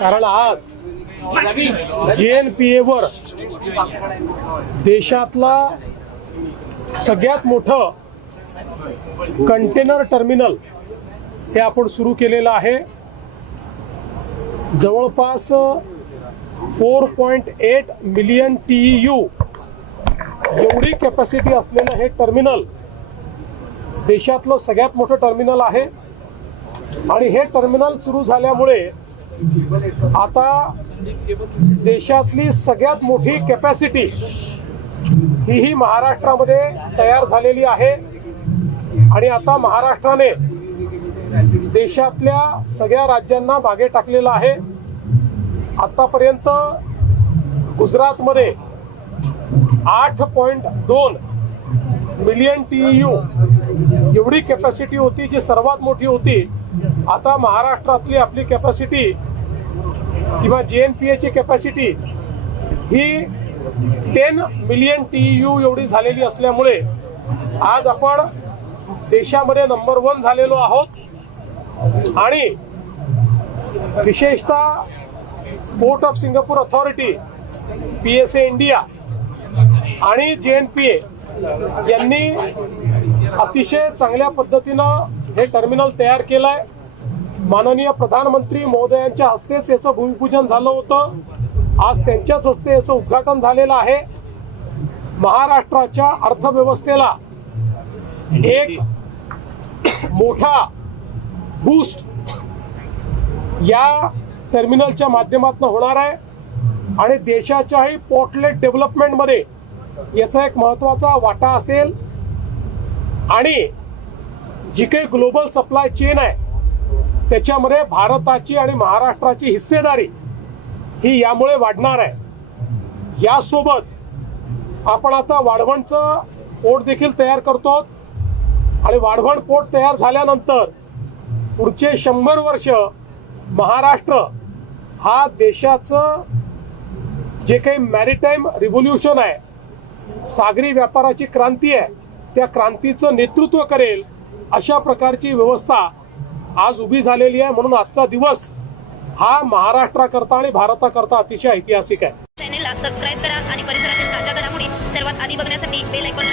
कारण आज जे एन पी एवर देशातला सगळ्यात मोठं कंटेनर टर्मिनल हे आपण सुरू केलेलं आहे. जवळपास four point eight million T U एवढी कॅपॅसिटी असलेलं हे टर्मिनल देशातलं सगळ्यात मोठं टर्मिनल आहे. आणि हे टर्मिनल सुरू झाल्यामुळे आता देशातली सगळ्यात मोठी कॅपॅसिटी ही ही महाराष्ट्रामध्ये तयार झालेली आहे. आणि आता महाराष्ट्राने देशातल्या सगळ्या राज्यांना मागे टाकलेलं आहे. आतापर्यंत गुजरातमध्ये आठ पॉईंट दोन मिलियन टी यू एवढी कॅपॅसिटी होती जी सर्वात मोठी होती. आता महाराष्ट्रातली आपली कॅपॅसिटी किंवा जे एन पी एची कॅपॅसिटी ही टेन मिलियन टी यू एवढी झालेली असल्यामुळे आज आपण देशामध्ये नंबर वन झालेलो आहोत. आणि विशेषतः port of Singapore authority P S A India आणि जे एन पी ए यांनी अतिशय चांगल्या पद्धतीनं हे टर्मिनल तयार केलंय. माननीय प्रधानमंत्री महोदयांच्या हस्तेच याचं भूमिपूजन झालं होतं. आज त्यांच्याच हस्ते याचं उद्घाटन झालेलं आहे. महाराष्ट्राच्या अर्थव्यवस्थेला एक मोठा बूस्ट या टर्मिनलच्या माध्यमातून होणार आहे. आणि देशाच्याही पोर्टलेट डेव्हलपमेंटमध्ये याचा एक महत्त्वाचा वाटा असेल. आणि जी काही ग्लोबल सप्लाय चेन आहे त्याच्यामध्ये भारताची आणि महाराष्ट्राची हिस्सेदारी ही यामुळे वाढणार आहे. यासोबत आपण आता वाढवणचं पोट देखील तयार करतो आणि वाढवण पोट तयार झाल्यानंतर पुढचे शंभर वर्ष महाराष्ट्र हा देशाचं जे काही मॅरिटाईम रिव्होल्युशन आहे सागरी व्यापाराची क्रांती आहे त्या क्रांतीचं नेतृत्व करेल अशा प्रकारची व्यवस्था आज उभी झालेली आहे म्हणून आजचा दिवस हा महाराष्ट्राकरता आणि भारताकरता अतिशय ऐतिहासिक आहे. चॅनेलला सबस्क्राईब करा आणि परिसरातील ताज्या घडामोडी सर्वात आधी बघण्यासाठी बेल ऐकून